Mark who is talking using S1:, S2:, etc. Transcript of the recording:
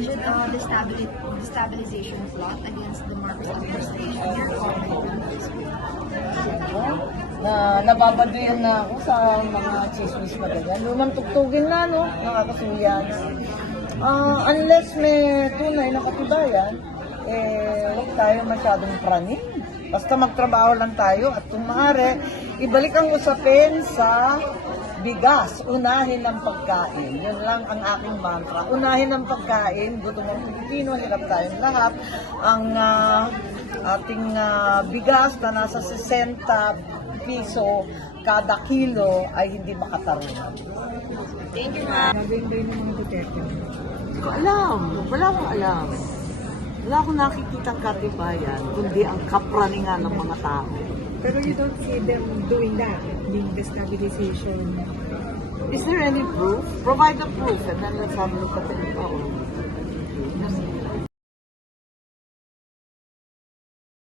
S1: alleged uh, destabil- destabilization plot against the Marcos administration. Your comment on this?
S2: na nababaduyan na ako sa mga chismis na ganyan. Lumang tugtugin na, no? Nakakasuyan. Ah, unless may tunay na katibayan, eh, huwag tayo masyadong praning. Basta magtrabaho lang tayo at kung maaari, ibalik ang usapin sa bigas. Unahin ang pagkain. Yun lang ang aking mantra. Unahin ang pagkain. Gutom ang Pilipino, hirap tayong lahat. Ang ah, ating ah, bigas na nasa 60 piso kada kilo ay hindi makatarungan.
S1: Thank you, ma'am.
S3: Gagawin ba ng mga Duterte?
S2: Hindi ko alam. Wala akong alam. Wala akong nakikitang katibayan, kundi ang kapraningan ng mga tao.
S3: Pero you don't see them doing that, yung destabilization.
S2: Is there any proof? Provide the proof and then let's have a look at it. Oo.